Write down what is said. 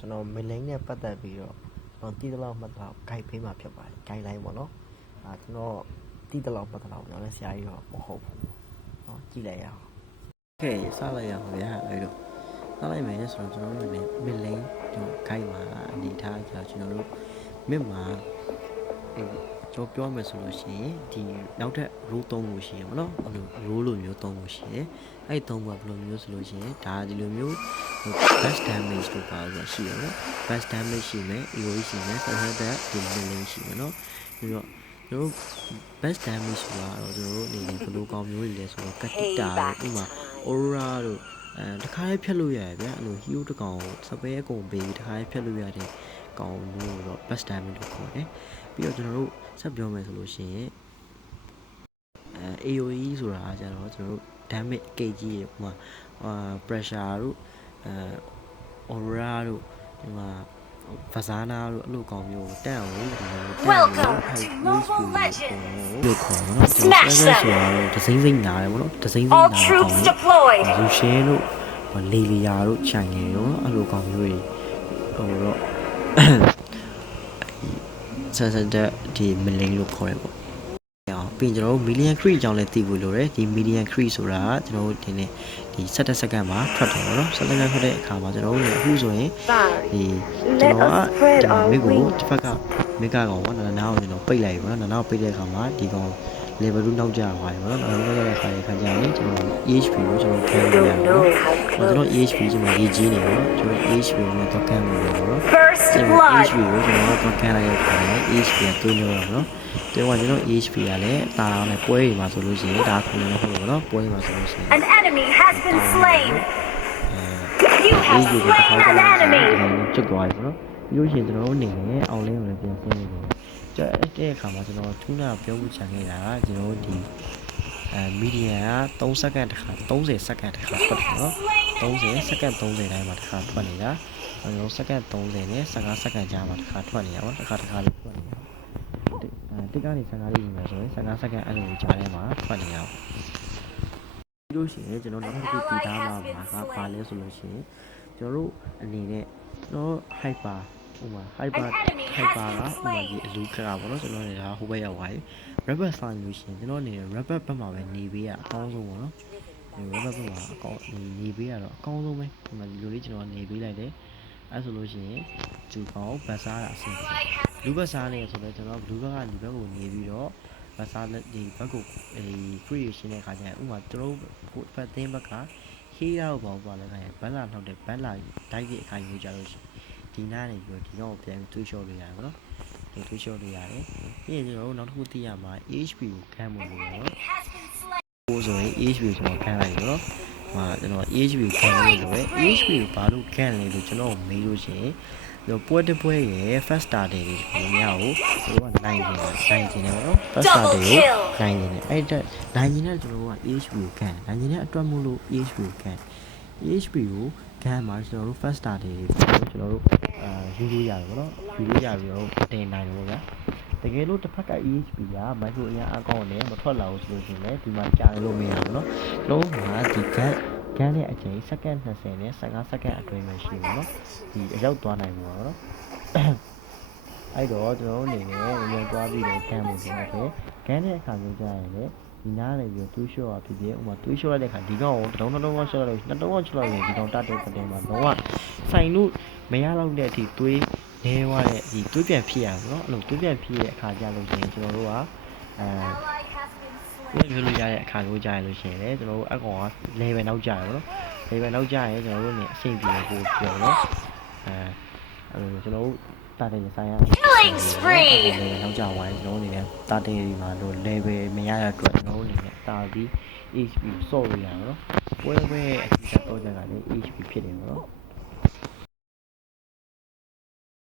ကျွန်တော်မလင်းနဲ့ပတ်သက်ပြီးတော့ကျွန်တော်တည်တလောက်မှတ်တော့ guide ပေးမှာဖြစ်ပါတယ် guideline ပေါ့နော်ကျွန်တော်တည်တလောက်မှတ်တော့ကျွန်တော်လည်းဆရာကြီးတော့မဟုတ်ဘူးเนาะကြည့်လိုက်ရအောင် Okay စလိုက်ရအောင်ဗျာအဲ့တော့စလိုက်မယ်ဆိုတော့ကျွန်တော်တို့လည်းမလင်းကျွန်တော် guide မှာအနေထားကြကျွန်တော်တို့မြစ်မှာကျွန်တော်ပြောမယ်ဆိုလို့ရှိရင်ဒီနောက်ထပ် rule 3ခုရှိရမနော်အဲ့လို rule လိုမျိုး3ခုရှိတယ်အဲ့3ခုကဘယ်လိုမျိုးဆိုလို့ရှိရင်ဒါဒီလိုမျိုး best damage တို့ပါဆိုရှိရနော် best damage ရှိမယ် EOE ရှိမယ် ဆက်တဲ့ဒီ link ရှိမယ်နော်ပြီးတော့ကျွန်တော် best damage ဆိုတာတော့ကျွန်တော်တို့အနေနဲ့ဘယ်လိုကောင်းမျိုးတွေလဲဆိုတော့ Katita တို့ဥပမာ Aura တို့တခါလေးဖြတ်လို့ရတယ်ဗျာအဲ့လို hero တကောင်စပယ်အကုန်ပေးတခါလေးဖြတ်လို့ရတဲ့ကောင်မျိုးတော့ best damage လို့ခေါ်တယ်ပြီးတော့ကျွန်တော်တို့ဆက်ပြောမယ်ဆိုလို့ရှိရင်AOE ဆိုတာကျတော့ကျွန်တော်တို့ damage kg ရေဥပမာ pressure တို့aura တို့ဒီမှာ Fazana တို့အဲ့လိုကောင်မျိုးကိုတက်အောင်လို့ဒီလိုတက်အောင်လို့ Mobile Legends လို့ခေါ်နော်ကျွန်တော် Flash ဆိုတာတော့ဒစိမ့်စိမ့်နာတယ်ဗောနော်ဒစိမ့်စိမ့်နာကောင်လူရှင်းတို့လေလီယာတို့ခြံငယ်တို့အဲ့လိုကောင်မျိုးတွေဟိုတော့ဆက်တဲ့ဒီမလင်းလို့ခေါ်ရပေါ့ပြီးကျွန်တော်တို့ million creep အကြောင်းလည်းသိဖို့လိုတယ်ဒီ million creep ဆိုတာကျွန်တော်တို့ဒီနေ့ဒီ17စက္ကန့်မှာထွက်တယ်ပေါ့နော်17စက္ကန့်ထွက်တဲ့အခါမှာကျွန်တော်တို့အခုဆိုရင်ဒီကျွန်တော်ကဒီမိကိုတစ်ဖက်ကမိကကောင်ပေါ့နော်နားအောင်ကျွန်တော်ပိတ်လိုက်ပြီပေါ့နော်နားအောင်ပိတ်တဲ့အခါမှာဒီကောင် level 2နောက်ကျသွားပြီပေါ့နော်နောက်ကျတဲ့အခါကျရင်ကျွန်တော် EHP ကိုကျွန်တော်ခံရရတယ်နော်ကျွန်တော် EHP ကျွန်တော်ရေးကြီးနေပေါ့ကျွန်တော် EHP ကိုလည်းတော့ခံမှာပေါ့နော် EHP ကိုကျွန်တော်တော့ခံရတဲ့အခါမှာ EHP ကတွင်းလို့ရပါတော့ကျွန်တော် EHP ကလည်းတာနဲ့ပွဲတွေမှာဆိုလို့ရှိရင်ဒါခုလည်းဟုတ်လို့နော်ပွဲတွေမှာဆိုလို့ရှိရင် An enemy has been slain. You have slain an enemy. ကျွတ်သွားပြီပေါ့နော်ပြီးလို့ရှိရင်ကျွန်တော်တို့အနေနဲ့အောင်လင်းကိုလည်းပြန်ဆင်းနေတယ်ကျတဲ့အခါမှာကျွန်တော်ထူးနာပြောဖို့ချန်ခဲ့တာကကျွန်တော်တို့ဒီmedian က3စက္ကန့်တစ်ခါ30စက္ကန့်တစ်ခါထွက်တယ်နော်30စက္ကန့်30တိုင်းမှာတစ်ခါထွက်နေတာကျွန်တော်စက္ကန့်30နဲ့15စက္ကန့်ကြာမှာတစ်ခါထွက်နေတာပေါ့တစ်ခါလေးထွက်နေတာတစ်ကနေ15လေးယူမယ်ဆိုရင်15စက္ကန့်အဲ့လိုကြာထဲမှာထွက်နေအောင်ပြီးလို့ရှိရင်ကျွန်တော်နောက်တစ်ခုတည်ထားမှာကပါလဲဆိုလို့ရှိရင်ကျွန်တော်တို့အနေနဲ့ကျွန်တော် hyper ဥပမာ hyper ကဥပမာဒီအလူခါပေါ့နော်ကျွန်တော်နေတာဟိုဘက်ရောက်သွားပြီ rubber ဆိုင်လို့ရှိရင်ကျွန်တော်အနေနဲ့ rubber ဘက်မှာပဲနေပေးရအကောင်းဆုံးပေါ့နော်ဒီ rubber ဘက်မှာအကောင်းနေပေးရတော့အကောင်းဆုံးပဲဒီမှာဒီလိုလေးကျွန်တော်နေပေးလိုက်တယ်အဲ့ဆိုလို့ရှိရင်ဂျူကောင်ဗတ်စားတာအဆင်ပြေလူဘက်စားနေဆိုတော့ကျွန်တော်ဘလူးဘက်ကဒီဘက်ကိုနေပြီးတော့ဗတ်စားဒီဘက်ကိုcreation တဲ့ခါကျရင်ဥပမာသူတို့ဘက်သင်းဘက်က hero ဘောပါလဲခိုင်းဘက်လာနောက်တဲ့ဘက်လာဒိုက်ရဲ့အခါမျိုးကြလို့ရှိရင်ဒီနားနေပြီးတော့ဒီကောင်ကိုပြန်တွေးလျှော့လို့ရတယ်ပေါ့နော်ဒီတွေးလျှော့လို့ရတယ်ပြီးရင်ကျွန်တော်တို့နောက်တစ်ခုသိရမှာ HP ကိုခံဖို့လိုတယ်နော်ဟိုဆိုရင် HP ကိုကျွန်တော်ခံလိုက်ရောကျွန်တော် HP ခံလို့လိုတယ် HP ကိုဘာလို့ခံလဲလို့ကျွန်တော်မေးလို့ရှိရင်ပွဲတစ်ပွဲရဲ့ first starter တွေဒီများကိုသူကနိုင်တယ်ပေါ့နော် first starter ကိုနိုင်တယ်အဲ့ဒါနိုင်ရင်လည်းကျွန်တော်က HP ကိုခံနိုင်ရင်လည်းအတွက်မို့လို့ HP ကိုခံ EHP ကိုခံမှာကျွန်တော်တို့ first starter တွေကျွန်တော်တို့ယူလို့ရတယ်ပေါ့နော်ယူလို့ရပြီးတော့တင်နိုင်တယ်ပေါ့ဗျာတကယ်လို့တစ်ဖက်က EHP ကမိုက်ခရိုအရင်အကောင့်နဲ့မထွက်လာဘူးဆိုလို့ရှိရင်လည်းဒီမှာကြာလို့မရဘူးเนาะလုံးမှာဒီကန်းတဲ့အချိန်စက္ကန့်20နဲ့15စက္ကန့်အတွင်းမှာရှိဘူးเนาะဒီအရောက်သွားနိုင်မှာပေါ့နော်အဲ့တော့ကျွန်တော်တို့အနေနဲ့ပြန်သွားပြီးတော့ကန်းမှုတွေဟုတ်ကဲ့ကန်းတဲ့အခါမျိုးကြာရင်လည်းဒီနားလည်းပြီးတွေးလျှော့ရဖြစ်ဖြစ်ဥပမာတွေးလျှော့ရတဲ့အခါဒီကောင်ကိုတစ်လုံးရှော့လိုက်နှစ်လုံးရှော့လိုက်ရင်ဒီကောင်တတ်တဲ့မှာတော့ဆိုင်လို့မရတော့တဲ့အထိတွေးနေသွားတဲ့ဒီတွေးပြန်ဖြစ်ရအောင်เนาะအဲ့လိုတွေးပြန်ဖြစ်တဲ့အခါကြာလို့ရှိရင်ကျွန်တော်တို့ကပြောလို့ရတဲ့အခါမျိုးကြာရလို့ရှိရင်လည်းကျွန်တော်တို့အကောင်က level နောက်ကြာရပေါ့နော် level နောက်ကြာရင်ကျွန်တော်တို့နေအဆင်ပြေဖို့ပြောเนาะကျွန်တော်တို့တာတင်ဆိုင်ရနောက်ကြဝိုင်းကျွန်တော်အနေနဲ့တာတင်ဒီမှာလို့ level မရတဲ့အတွက်ကျွန်တော်အနေနဲ့တာပြီး HP ဆော့လို့ရအောင်နော်ပွဲအထူးတော့ကြတာလေ HP ဖြစ်နေမှာနော်